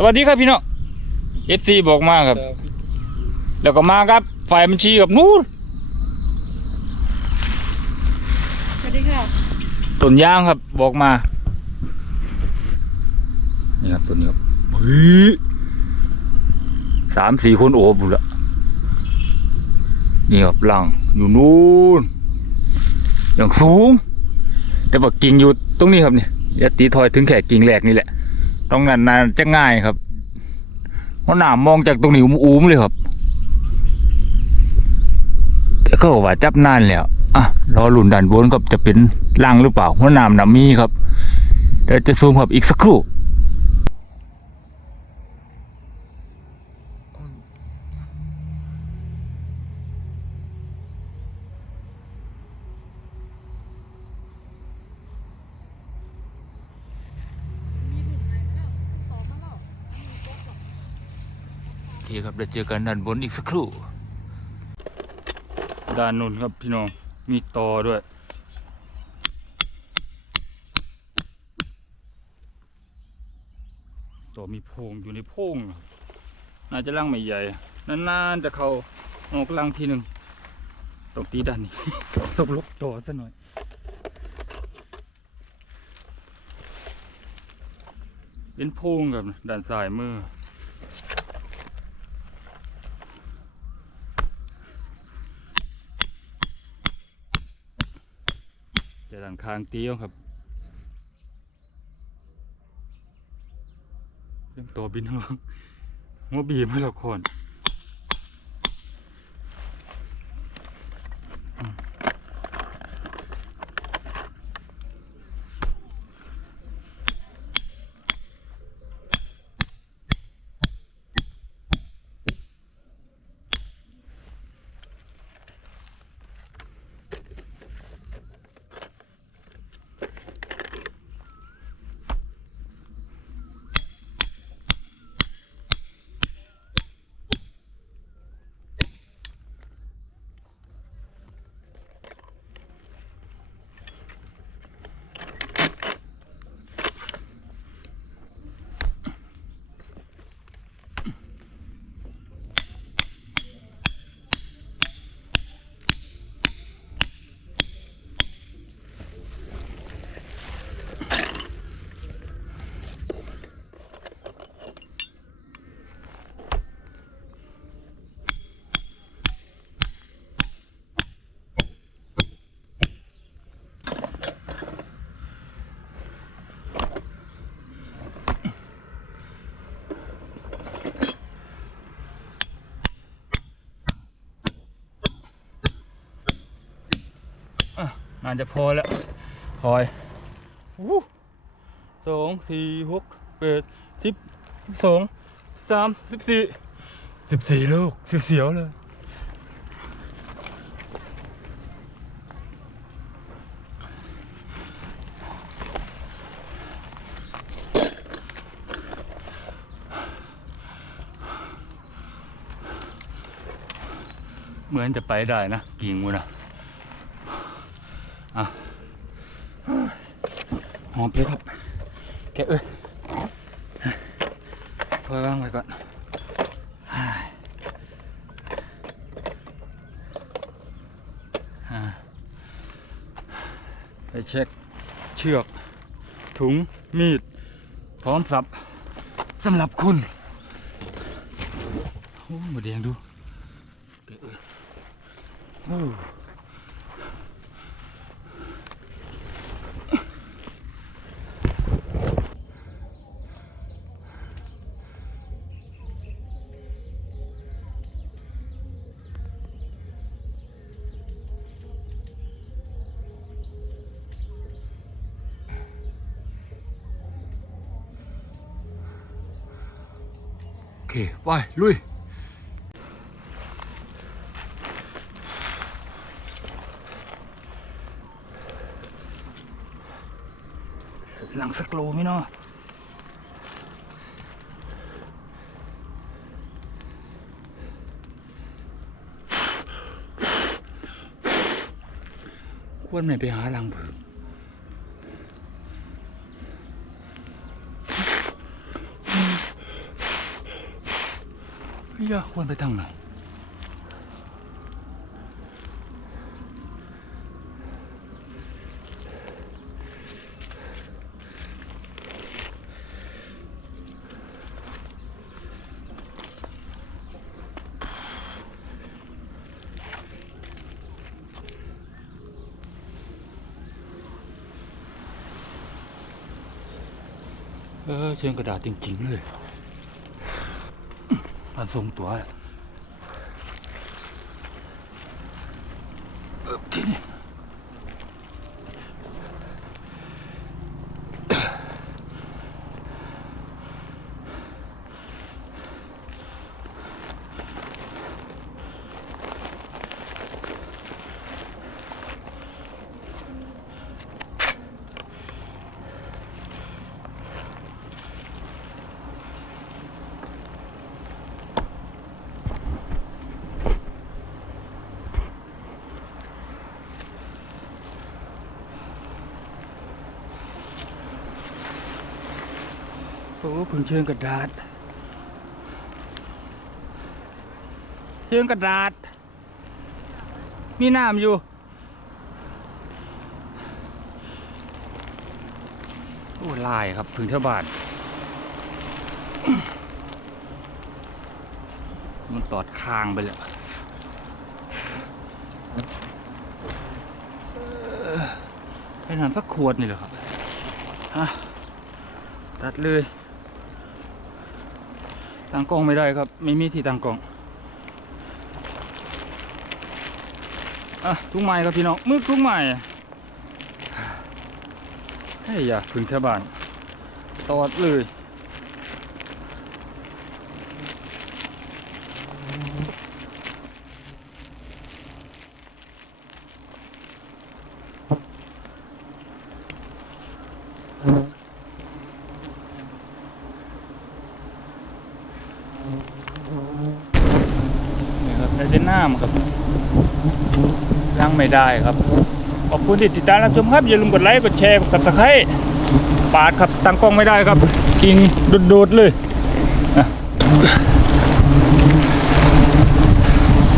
สวัสดีครับพี่น้อง FC บอกมาครับ แล้วก็มาครับ ฝ่ายบัญชีกับนู่นสวัสดีค่ะต้นยางครับบอกมา นี่ครับต้นนี้ครับเฮ้ยสามสี่คนโอบอยู่ละนี่ครับหลังอยู่นู่นอย่างสูง แต่ว่ากิ่งอยู่ตรงนี้ครับเนี่ยอย่าตีถอยถึงแค่กิ่งแหลกนี่แหละ ตรงนั้นน่าจะง่ายครับเพราะหนามมองจากตรงนี้อุ้มเลยครับแต่ก็ว่าจับนานแล้วอะรอหลุนดันบนครับจะเป็นลังหรือเปล่าเพราะหนามหน้ำมีครับเดี๋ยวจะซูมครับอีกสักครู่ โอเคครับเดี๋ยวเจอกันด้านบนอีกสักครู่ ด้านนู้นครับพี่น้องมีตอด้วย ตัวมีโพงอยู่ในโพงน่าจะร่างไม่ใหญ่นานๆจะเขาออกร่างทีหนึ่งต้องตีด้านนี้ต้องลบตัวซะหน่อยเป็นโพงกับด้านซ้ายมือ คางเตี้ยวครับเรื่องตัวบินห้องหัวบีมาละคนอืม อะน่าจะพอแล้วพอยอู้สองสี่หกแปดสิบสองสามสิบสี่สิบสี่ลูกสิบเสียวเลยเหมือนจะไปได้นะกิ่งมันนะอะ อมเลยครับแกะเอ้ยพอวางไว้ก่อนอ่าอ่าไปเช็คเชือก ถุงมีด พร้อมสับสำหรับคุณ โอ้มาแดงดูโอ้ ไป ลุย หลังสักโลไหมเนาะควรไม่ไปหาหลังผึ่งพี่ ยาควรไปทางไหนเออเชิงกระดาษจริง ๆ เลย มันทรงตัวแหละเออที่นี่โอ้เพึ่งเชิงกระดาษ เชิงกระดาษ มีน้ำอยู่ โอ้ลายครับพึ่งเท่าบาท มันตอดคางไปเลยเป็นหันสักขวดนี่เหรอครับ ฮะ ตัดเลย ตั้งกล้องไม่ได้ครับ ไม่มีที่ตั้งกล้องอะทุ่งไม้ครับพี่น้องมือทุ่งไม้เฮ้ยอย่าพึ่งเท่าบ้านตอดเลย นี่ครับได้แต่น้ำครับล้าง ไม่ได้ครับ ขอบคุณที่ติดตามรับชมครับ อย่าลืมกดไลค์กดแชร์กดติดตามปาดครับตั้งกล้องไม่ได้ครับกินโดดๆเลย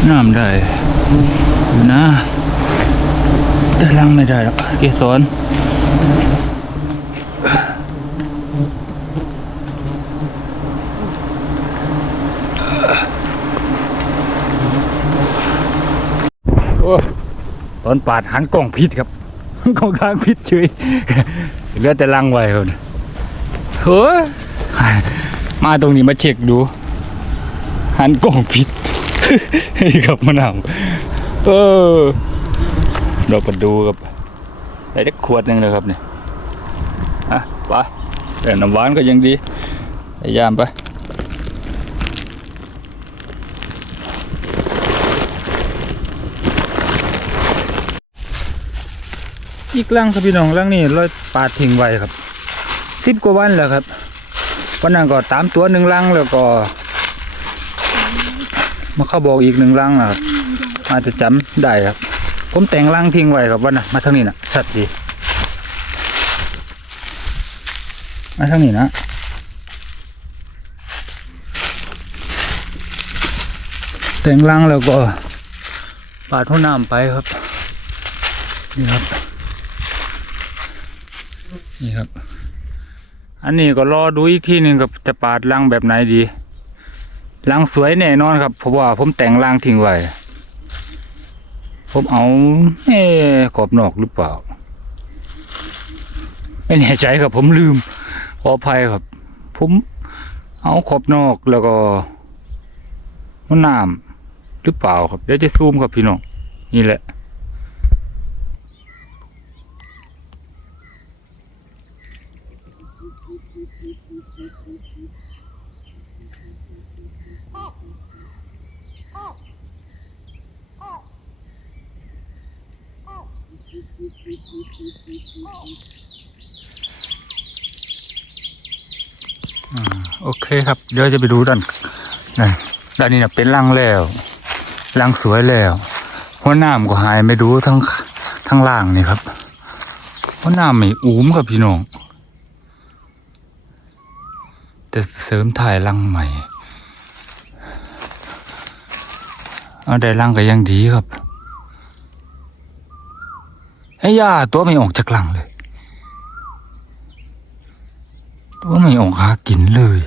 น้ำได้นะแต่ล้างไม่ได้หรอกเกสร อนปาดหันกล้องพิษครับกล้องทางพิษเฉยเหลือแต่ลังไว้คนเฮ้ยมาตรงนี้มาเช็คดู หันกล้องพิษครับมะนาวเออเราไปดูครับได้จักขวดหนึ่งเลยครับเนี่ยอะไปแต่น้ำหวานก็ยังดีพยายามไป อีกลังครับพี่น้องลังนี่ร้อยปาดทิ้งไว้ครับสิบกว่าวันแล้วครับวันนั้นก็ตามตัวหนึ่งลังแล้วก็มาเข้าบอกอีกหนึ่งลังนะครับอาจจะจำได้ครับ ผมแต่งลังทิ้งไว้ครับวันน่ะมาทางนี้นะชัดดีมาทางนี้นะแต่งลังแล้วก็ปาดหัวน้ำไปครับนี่ครับ นี่ครับ อันนี้ก็รอดูอีกที่หนึ่งครับจะปาดรังแบบไหนดีรังสวยแน่นอนครับ เพราะว่าผมแต่งรังทิ้งไว้ ผมเอาเอ๊ขอบนอกหรือเปล่า ไม่แน่ใจครับ ผมลืม ขออภัยครับ ผมเอาขอบนอกแล้วก็มะนามหรือเปล่าครับ เดี๋ยวจะซูมครับพี่น้องนี่แหละ โอเคครับ เดี๋ยวจะไปดูด้านนั่นด้านนี้นะเป็นรังแล้วรังสวยแล้วหัวหน้ำก็หายไม่ดูทั้งทั้งล่างนี่ครับหัวหน้ำไม่อูมกับพี่น้องแต่เสริมถ่ายรังใหม่ เอาได้ลังก็ยังดีครับ ไอ้ย่าตัวไม่ออกจากหลังเลย ตัวไม่ออกหากินเลย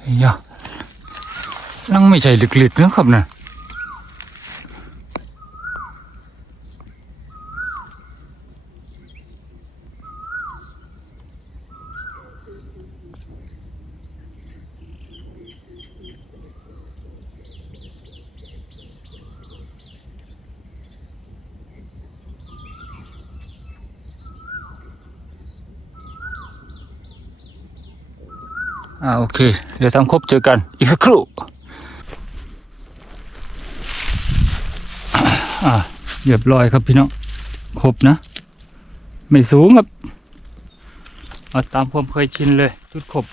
ไอ้ย่าลังไม่ใช่ลึกๆนะครับนะ อ่าโอเค เดี๋ยวทำครบเจอกันอีกสักครู่อ่าเรียบร้อยครับพี่น้องครบนะ ไม่สูงครับเอาตามความเคยชินเลยจุดครบ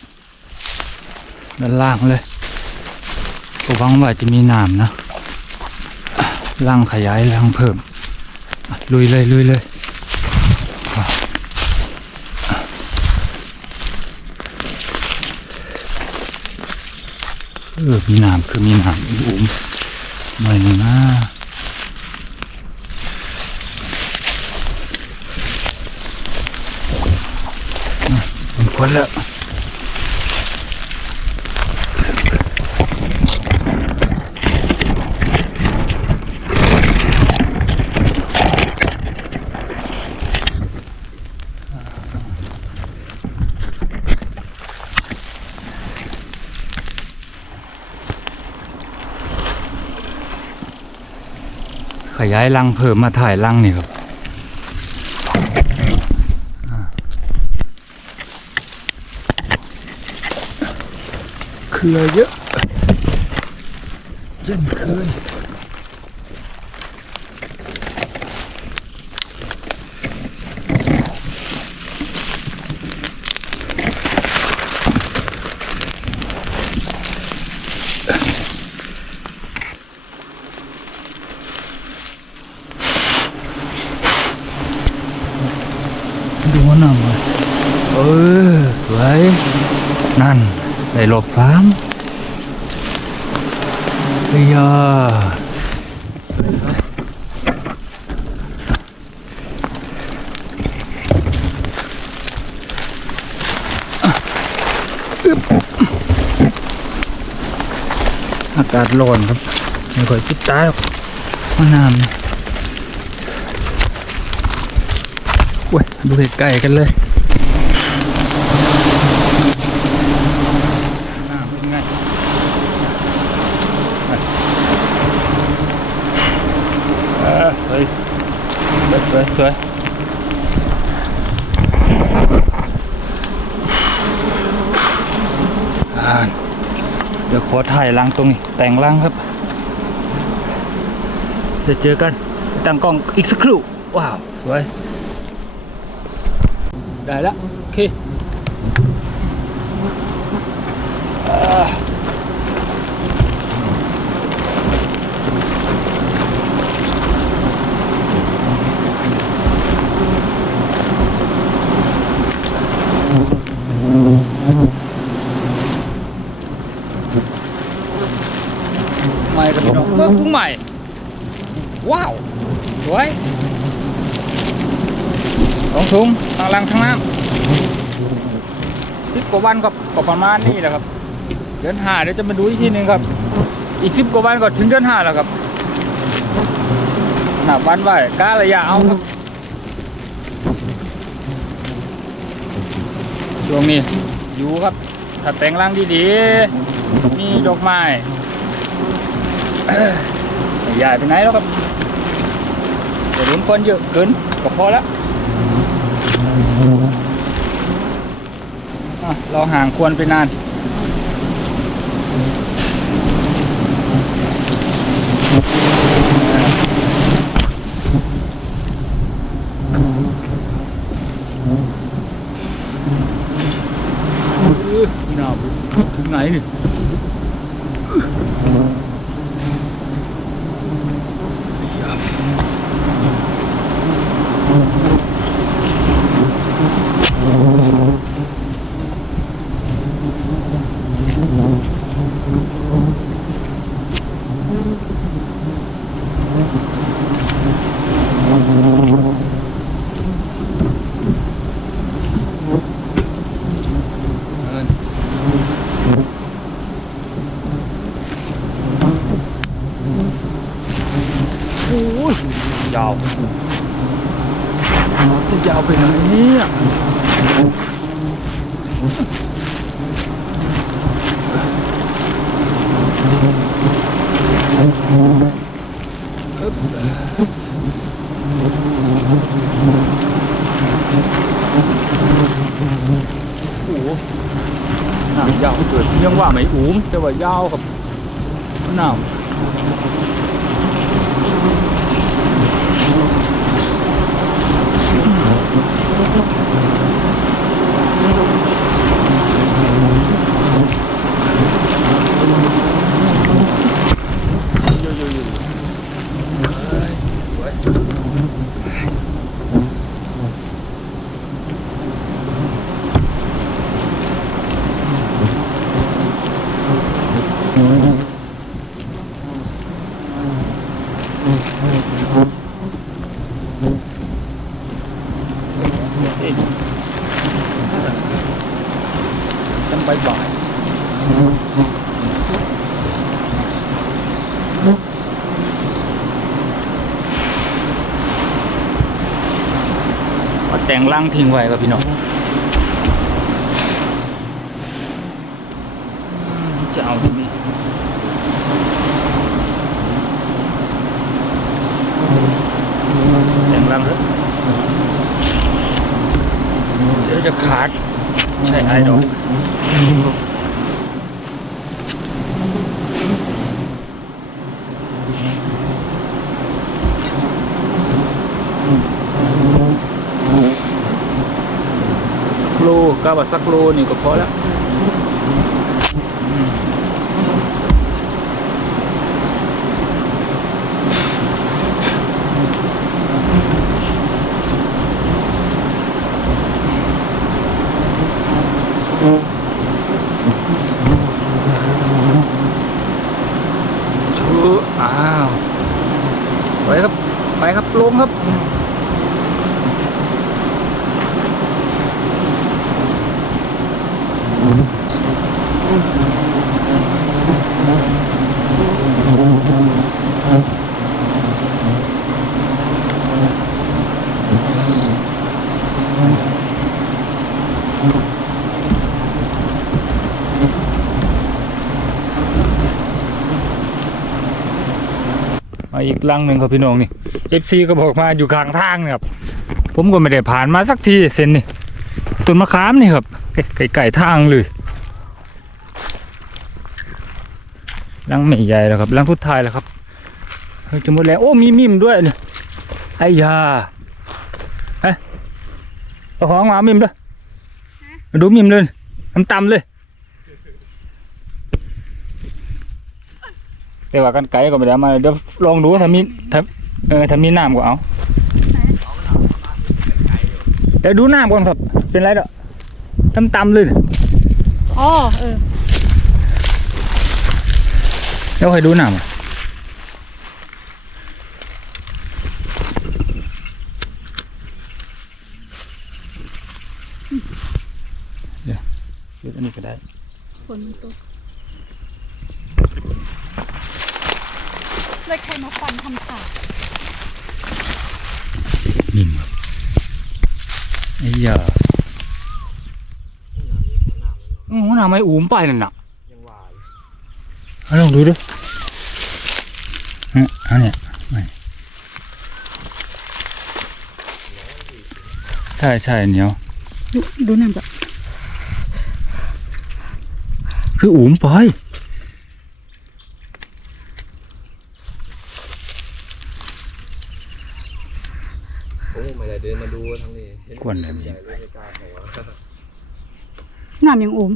ด้านล่างเลยก็หวังว่าจะมีน้ำนะล่างขยายล่างเพิ่มลุยเลยลุยเลย เออมีน้ำคือมีน้ำอุ้มหน่อยหนึ่งนะอะสมควรแล้ว ยายรังเพิ่มมาถ่ายรังนี่ครับอ่าเครือเยอะเช่นเคยดูว่าน้ำเลยเออสวยนั่นได้หลบสามเฮียอากาศร้อนครับไม่ค่อยพิดตาหรอกว่าน้ำนี่เว้ยดูใกล้ๆกันเลยน้ำเป็นไงเออสวยสวยสวยสวยอ่าเดี๋ยวขอ ถ่ายรังตรงนี้ แต่งรังครับเดี๋ยวเจอกัน ตั้งกล้องอีกสักครู่ ว้าว สวย ได้แล้ว โอเคอ่า ใหม่กับพี่น้องเมื่อพุ่งใหม่ ว้าวสวยสองถุงทางลังทางน้ำสิบกว่าวันก็ก็ประมาณนี้แหละครับ เดือนห้าเดี๋ยวจะมาดูอีกทีหนึ่งครับ อีกสิบกว่าวันก็ถึงเดือนห้าแล้วครับหนับวันไว้การะยะเอาครับช่วงนี้อยู่ครับถ้าแต่งรังดีๆ มีดอกไม้ ใหญ่ไปไหนแล้วครับเดี๋ยวลุ้นคนเยอะเกินก็พอแล้วเราห่างควรไปนานถึงไหนนี่ เางยาวเกิดยังว่า ไม่อูมแต่ว่ายาวครับมะนาว เอ๊ะต้องไปบ่ายแต่งร่างทิ้งไว้กับพี่น้องอืมจะเอาที่นี่แต่งร่างเถอะ เดี๋ยวจะขาดใช่ไอ้ดอกสักโลกาบสักโลนี่ก็พอแล้วอืมชูอ้าวไปครับ ไปครับลงครับ มาอีก ลังหนึ่งครับพี่น้องนี่ FC ก็บอกมาอยู่กลางทางเนี่ยครับผมก็ไม่ได้ผ่านมาสักทีเส้นนี่ต้นมะขามนี่ครับไก่ไก่ทางเลยลังไม่ใหญ่แล้วครับลังทุดท้ายแล้วครับเฮ้ยจะหมดแล้วโอ้มีมิมด้วยเนี่ยไอ้ยาเฮ้ยเอาของมามิมด้วยมาดูมิมเลยน้ำตำเลย เดี๋ยวว่ากันไกลก็ไม่ได้เอามาเดี๋ยวลองดูถ้ามีถ้าเออถ้ามีน้ำก็เอาเดี๋ยวดูน้ำก่อนครับ เป็นไรเด้อตำตำๆเลยเนี่ยอ๋อเออเดี๋ยวให้ดูน้ำก่อนเดี๋ยวเดี๋ยวอันนี้ก็ได้ฝนมันตก เลยใครมาฟันทำขาดนิ่มครับไอ้ยาโอ้โหน้ำไม่อูมไปนั่นน่ะยังว่าอยู่เอาลองดูดิฮะอันเนี้ยไม่ใช่ใช่เหนียวดูดูน้ำแบบคืออูมไป ผมไม่ได้เดินมาดูทางนี้เห็ กวนเลย ใหญ่เลยไม่กล้าเข้ามา น้ำยังโอม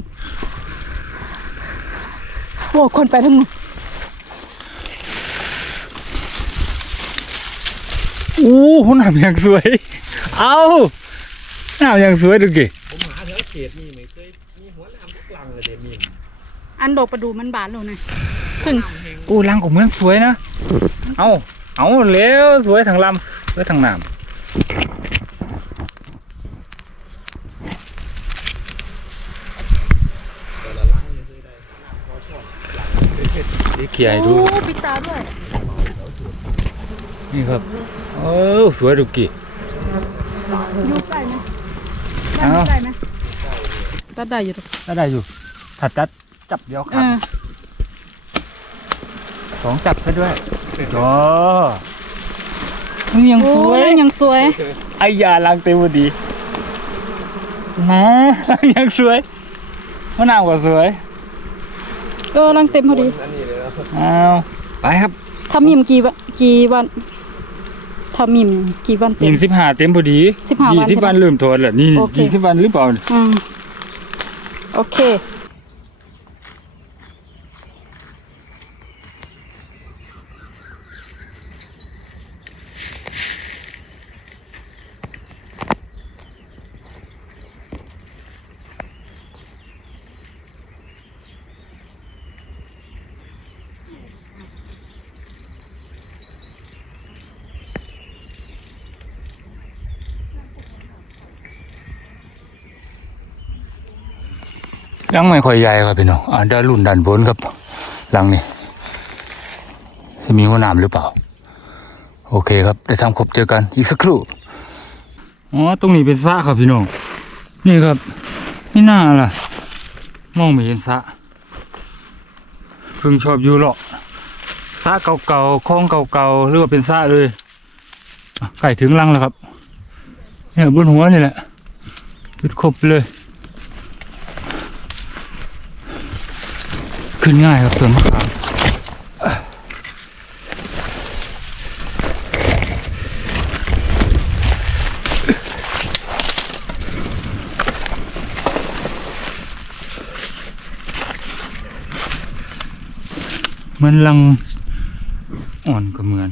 โอ้คนไปทั้งนู้นอู้หูน้ำอย่างสวย เอาน้ำอย่างสวยดูกี่ผมหาแถวเขตนี่ไม่เคยมีหัวน้ำทุกลังเลยเด็ดนี่อันดอกประดูมันบานแล้วนะถึงน้ำแห้งอู้ลังก็เหมือนสวยนะ เอาเอาแล้วสวยทางลำสวยทางน้แต่ละลังไม่เคยได้น้ำพอชอบำหลังสีเขียวให้ดูโอ้ปิดตาด้วยนี่ครับโอ้สวยดูกี่อยู่ใกล้ไหมอ้าวบ้านอยู่ใกล้ไหมตัดได้อยู่หรอกถ้าได้อยู่ถัดจัดจับเดียวเอขาดอสองจับซะด้วยโอ้นี่ยังโอ้สวยยยังสวยไอ้ยาลังเต็มพอดีนะยังสวยหัวหน้าก็สวยเออรังเต็มพอดีอันนี้ เลยเนาะเอาไปครับทำมิมกี่วันกี่วันทำมิมกี่วันเต็ยิมงสิบห้าเต็มพอดี15วันยี่สิบใช่ไหมวันเริ่มโทษแหละนี่โอเคยี่สิบวันหรือเปล่าอืมโอเค ยังไม่ค่อยใหญ่ครับพี่น้องอ่าด้านรุ่นด้านบนครับ หลังนี้จะมีหัวหนามหรือเปล่า โอเคครับได้ทำครบเจอกันอีกสักครู่อ๋อตรงนี้เป็นสระครับพี่น้องนี่ครับนี่น่าล่ะ มองไม่เห็นสระเพิ่งชอบอยู่หรอกสระเก่าๆคลองเก่าๆหรือว่าเป็นสระเลยอะใกล้ถึงรังแล้วครับเนี่ยบนหัวนี่แหละจุดครบเลย ขึ้นง่ายครับต้นมะขามมันลังอ่อนก็เหมือน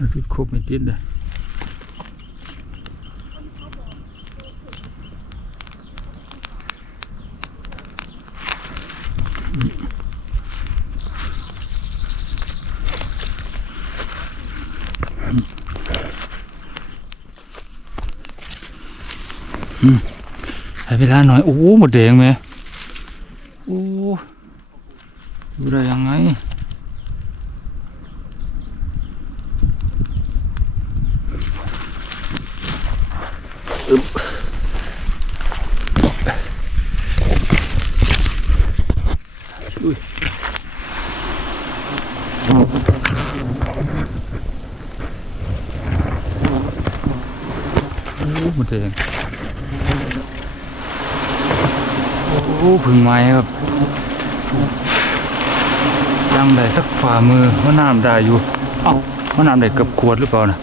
อาทิตย์ครบไม่ติดเลยอืมใช้เวลาหน่อย โอ้หมดแดงไหมโอ้ดูได้ยังไง อุ้ยโอ้หมดเองโอ้พึ่งไม้ครับยังได้สักฝ่ามือว่าน้ำได้อยู่ เอ้าว่าน้ำได้เกือบขวดหรือเปล่านะ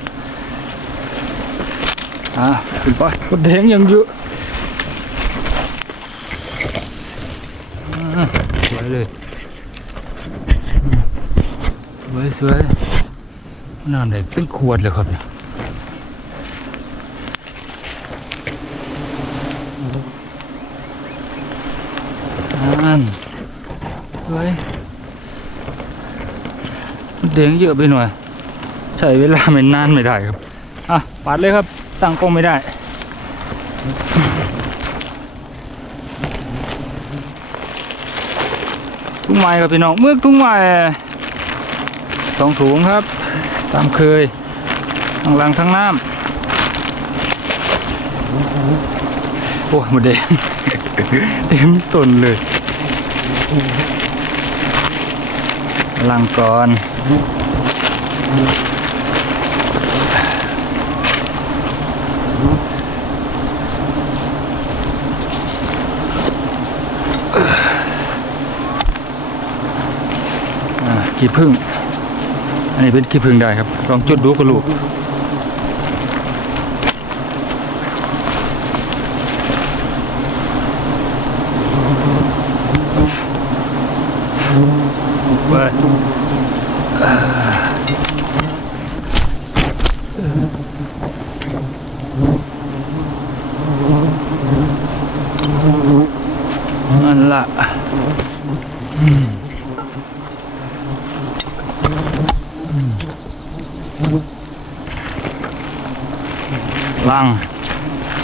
อะขึ้นไปหมดแดงยังเยอะอ่าสวยเลย สวยสวยน้ำได้เป็นขวดเลยครับเนี่ยนั่นสวยเด้งเยอะไปหน่อยใช้เวลาไม่นานไม่ได้ครับ อะปัดเลยครับ ตั้งกล้องไม่ได้ทุ่งไม้ครับพี่น้องเมื่อทุ่งไม้ สองถุงครับ ตามเคยทั้งหลังทั้งน้ำโอ้หมดแดงเต็มต้นเลยหลังก่อนขี้ผึ้ง ให้เป็นขี้พึ่งได้ครับ ลองจุดดูกับลูกไปนั่นละอืมลัง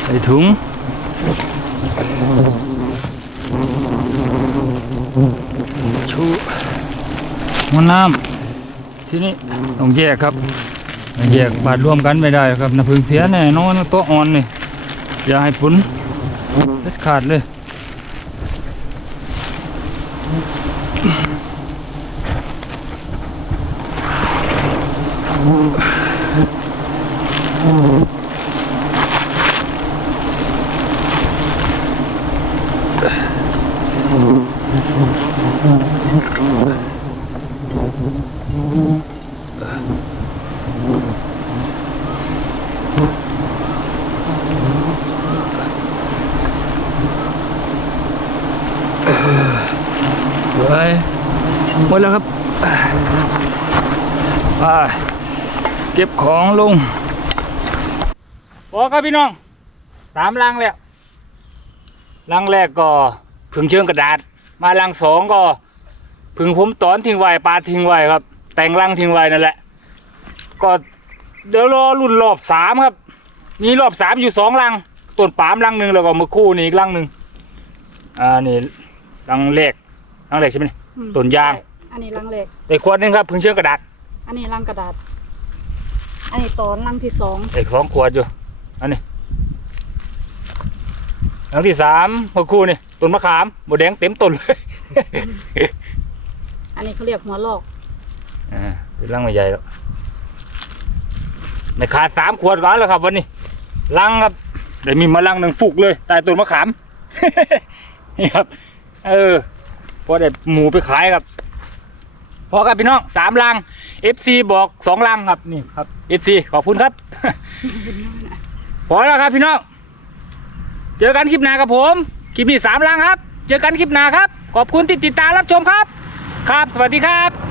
ใส่ถุง ชู หัวน้ำ ที่นี่ต้องแยกครับแยกบาดรวมกันไม่ได้ครับน้ำพึ่งเสียแน่นอนตัวอ่อนนี่อย่าให้ผลเด็ดขาดเลย ไปหมดแล้วครับไปเก็บ ของลงโอ้ครับพี่น้องสามลังแล้วลังแรกก็ผึ่งเชิงกระดาษ มาลังสองก็ผึ่งผมตอนทิ้งไว้ปลาทิ้งไว้ครับ แต่งลังทิ้งไว้นั่นแหละ ก็เดี๋ยวรอรุ่นรอบสามครับมีรอบสามอยู่สองลังต้นปาล์มลังหนึ่งแล้วก็มือคู่นี่อีกลังหนึ่งอ่านี่ลังแรกลังแรกใช่ไหมอืมต้นยางใช่อันนี้ลังเล็กแต่ขวดหนึงครับพึ่งเชื่องกระดาษ อันนี้ลังกระดาษ อันนี้ตอนลังที่สองไอ้ของขวดอยู่ อันนี้หลังที่สามเมื่อครู่นี่ต้นมะขามหมดแดงเต็มต้นเลย อันนี้เขาเรียกหัวลอกอ่าเป็นลังไม่ใหญ่แล้วไม่ขาดสามขวดกันแล้วครับ วันนี้ลังครับเดี๋ยวมีมาลังหนึ่งฟุกเลยใต้ต้นมะขาม นี่ครับ เออพอได้หมูไปขายครับ พอครับพี่น้องสามลัง FC บอกสองลังครับนี่ครับ FC ขอบคุณครับ พอแล้วครับพี่น้อง เจอกันคลิปหน้ากับผมคลิปนี้สามลังครับ เจอกันคลิปหน้าครับ ขอบคุณที่ติดตามรับชมครับ ครับ สวัสดีครับ